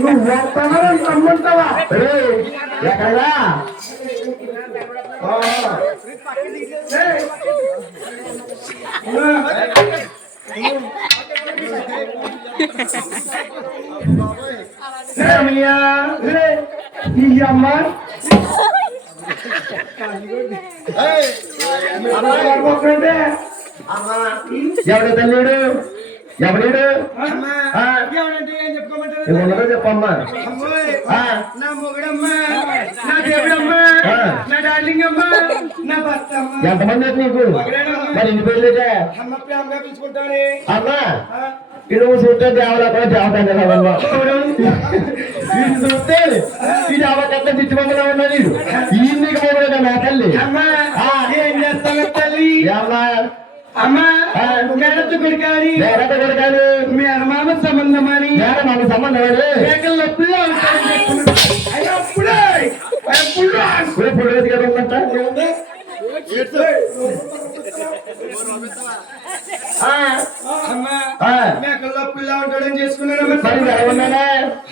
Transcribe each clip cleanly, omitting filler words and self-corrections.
నువ్వు వస్తావని నమ్మంటావా ఎక్కడా ఈ అమ్మ ఎవడ తల్లిడు ఎవడేడు ఉన్నదో చెప్పమ్మా నా మొగుడమ్మా నా దేవుడమ్మా నా డార్లింగ్ అమ్మా నా భర్త అమ్మా ఎంతమంది నీకు మరి ఇన్ని పేర్లేదా అమ్మ ప్రేమగా పిలుచుకుంటానే అమ్మా ఇది చూస్తే దేవలా కూడా దేవత చూస్తే ఈ దేవత చిట్టుబొమ్మలో ఉన్నది ఈ నీకు మొగుడు నా తల్లి అమ్మా ఏం చేస్తాను తల్లి అమ్మా అమ్మా మేడత్తు కొడుకాని మేనమామ సంబంధం అని మేనమామ సంబంధం మేకల్లో పుల్ల పుల్లది కదా ఉందంట మేకల్లో పుల్ల ఉంటాడని చేసుకున్నాను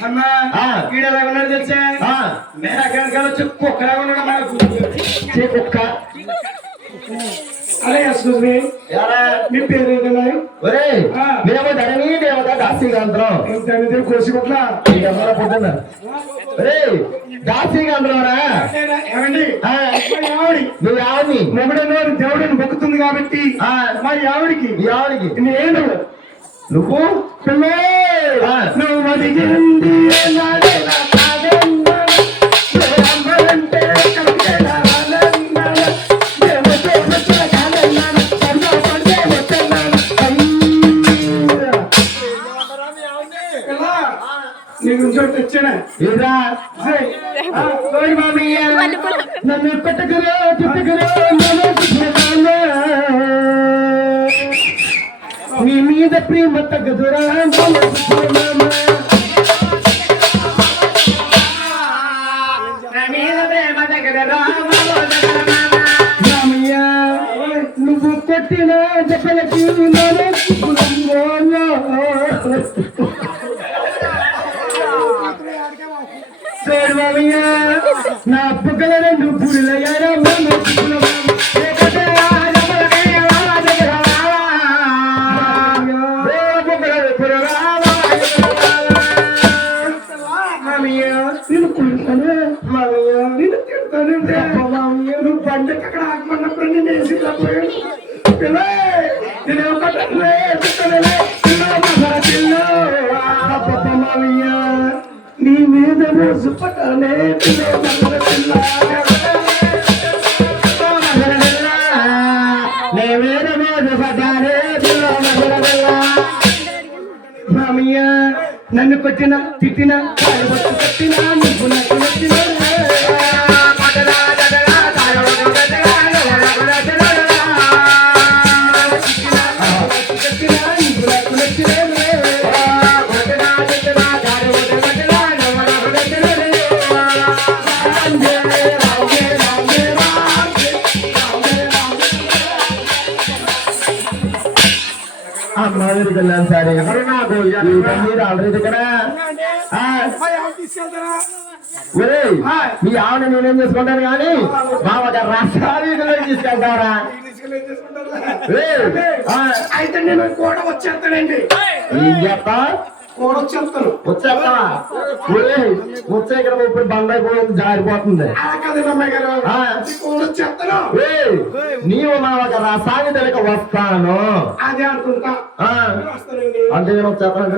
అమ్మా వీడు ఎలా ఉన్నాడు తెలుసా మేకల కుక్క ఎలా ఉన్నాడు కుక్క అలాగే వస్తుంది మీ పేరు ఏంటన్నాయి మేము ధరణి దేవత దాసీగాంధ్రం కోసిపట్ల పొద్దున్న దాసీగాంధ్రంరా ఏమండి నువ్వు ఆవిని మొగుడను దేవుడిని మొక్కుతుంది కాబట్టి మరి ఆవిడికి నేను నువ్వు పిల్ల నువ్వు అడిగింది నన్ను పెట్టకరా తిట్టకరా నీ మీద ప్రేమ తగ్గదురా నువ్వు కొట్టిన జపలకి నా పుగ్గల రెండు పురులయ్యారా నువ్వు బండికి అక్కడ ఆగమన్నప్పుడు నేను వేసి నీ మీద మోసు పట్టాలే నీ మీద మోసు పట్టాలే మామయ్య నన్ను కొట్టిన తిట్టిన కొట్టినా నువ్వు నాకు నచ్చిన వెళ్ళాను సార్ ఎవరు నాకు మీరు ఆల్రెడీ కదా మీ ఆవిడ నేనేం చేసుకుంటాను కానీ మా ఒక రాష్ట్రాలు తీసుకెళ్తారా అయితే నేను కూడా వచ్చేస్తానండి ఏం చెప్తా కూడా వచ్చేస్తాను వచ్చేస్తావా వచ్చే ఇక్కడ ఇప్పుడు బండ అయిపోయింది జారిపోతుంది నీవు మా ఒక రసాన్ని తెలియక వస్తాను అదే అనుకుంటా అంటే నేను వచ్చేస్తాను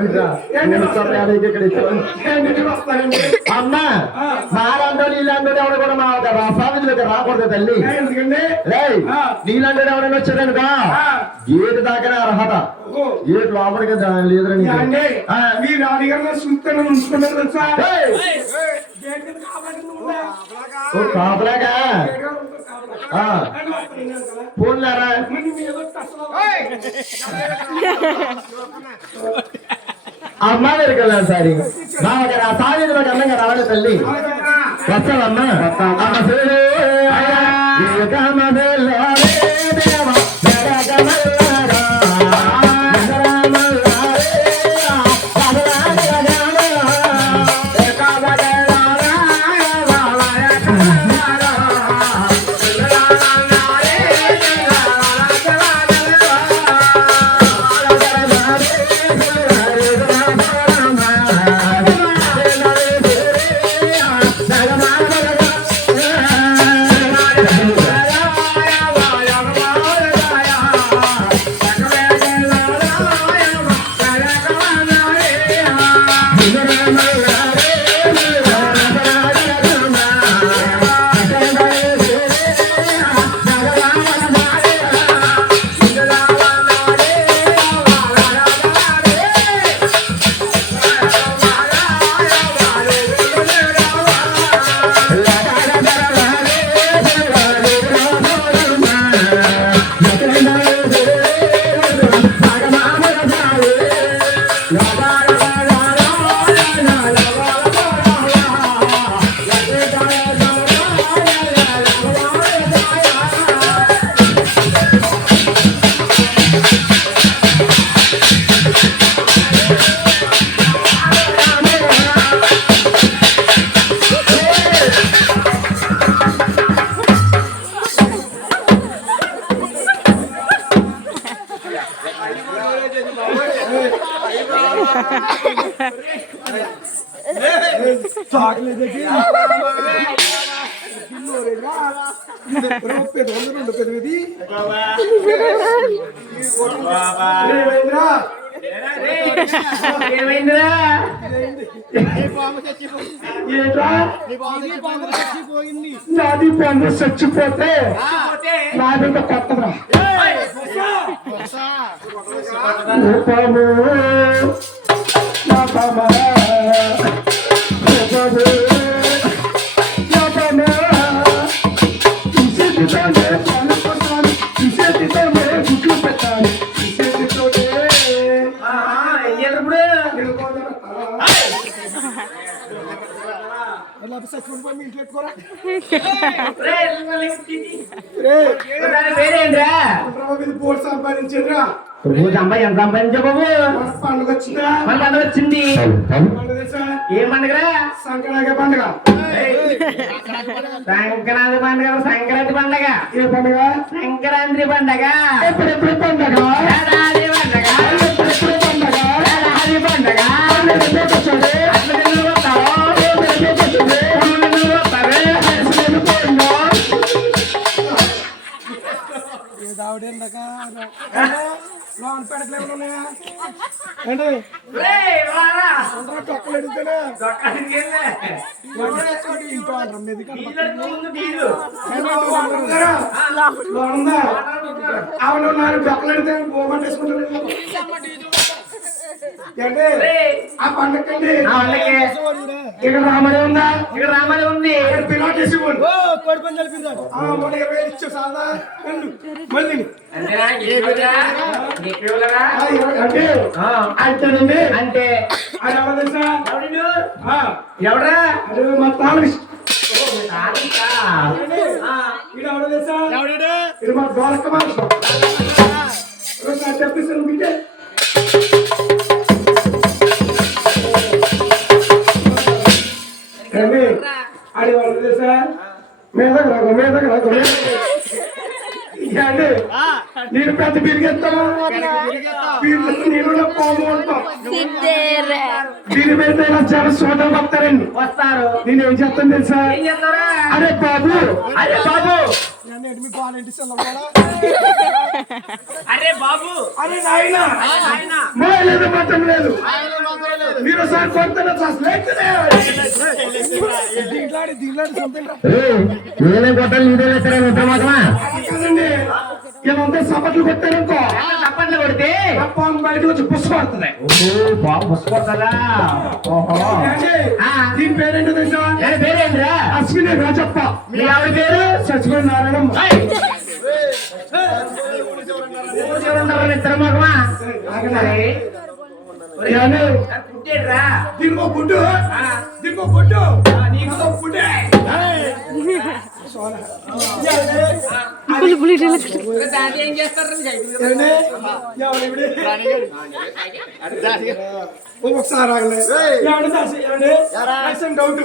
ఇక్కడ అమ్మా నాలాంటి నీళ్ళందరూ ఎవరు కూడా మా ఒక రసాన్ని తెలియక రాకూడదు తల్లి నీళ్ళందరూ ఎవరైనా వచ్చారనుక గేటు దాకా అర్హత గేటు లోపలికి లేదని మీ రాణిగారు చూస్తాను ఉంచుకున్నారు తెలుసా కాపలాగా ఫోన్లారా అమ్మా దగ్గరికి వెళ్ళాను సార్ నా ఒక సాయంత్రం అందంగా రావాలి తల్లి వస్తావమ్మా అమ్మ ఏమైందిరా నాది పాము చచ్చిపోతే నాదంత కొత్తరా పాము నా పామరా గుడ్లు పెట్టాలి సంపాదించరా రోజు అమ్మాయి ఎంత సంపాదించా బాబు పండుగ వచ్చిందా మన పండుగ వచ్చింది ఏం పండుగరా సంక్రాంతి పండుగ సంక్రాంతి పండుగ సంక్రాంతి పండుగ ఏ పండుగ సంక్రాంతి పండుగ ఎప్పుడెప్పుడు పండుగ పండుగ ఎప్పుడెప్పుడు పండుగ పండుగ ఆ పండుగండి ఇక్కడ రామడే ఉందా ఇక్కడ రామడే ఉంది పిల్లలు అంతేనండి అంటే అది ఎవరు తెలుసా ఎవరా మా తాను ఇది ఎవరు తెలుసా ఇది మా గోరక్క మనిషి చెప్పేసాను బిడ్డే అది ఎవరు తెలుసా నేను పెద్ద బిరిగెత్తాను నేను పోము ఉంటాను దీని మీద చాలా సోదరులు వస్తారండి వస్తారు నేను ఏం చెప్తాను తెలుసా అరే బాబు అరే బాబు అరే నాయనా లేదు మాత్రం లేదు మీరు ఒకసారి కొడుతున్నా నేనే కొట్టాలి నీదే కదండి ఇలాంతా సపట్లు కొట్టారనుకో సపట్లు కొడితే బయటకు వచ్చి పుష్ప పడుతుంది పుష్ప పడుతుందా ఓహో దీని పేరేంటో తెలుసా పేరేంట్రా అశ్విని రాజప్ప మీ ఆవిడ పేరు సచివన్ నారాయణమ్మ ఇద్దరు మగమా దీనికో గుడ్డు దీనికో గుడ్డు నీకు గుడ్డే ఏం చేస్తారు ఒకసారి డౌట్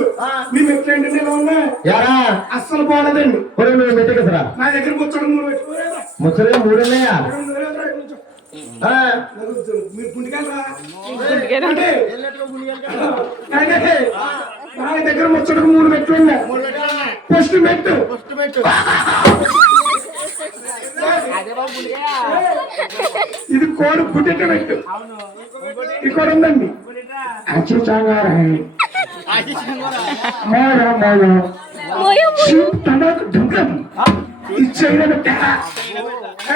మేము ఎట్లంటే అస్సలు బాగలేదండి మెట్టుకసరా నా దగ్గర ముచ్చడం ముచ్చడం 3 ఉన్నాయా మీరు గుండికెళ్ళరా నా దగ్గర ముచ్చటకు 3 మెట్లు ఉన్నాయి ఫస్ట్ మెట్టు ఇది కోడి పుట్టెట్ట మెట్టు ఇక్కడ ఉందండి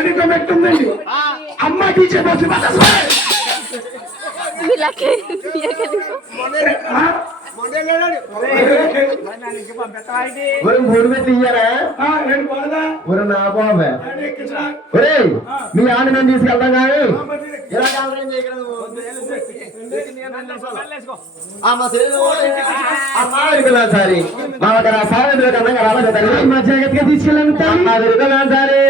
ఇంకో మెట్టు ఉందండి అమ్మ టీచర్ మూడు మెట్లు ఇయ్యారా నా బాబే ఒరే మీ ఆడ నేను తీసుకెళ్తాం కానీ సరే మా సారీ మా జాగ్రత్తగా తీసుకెళ్ళాను సరే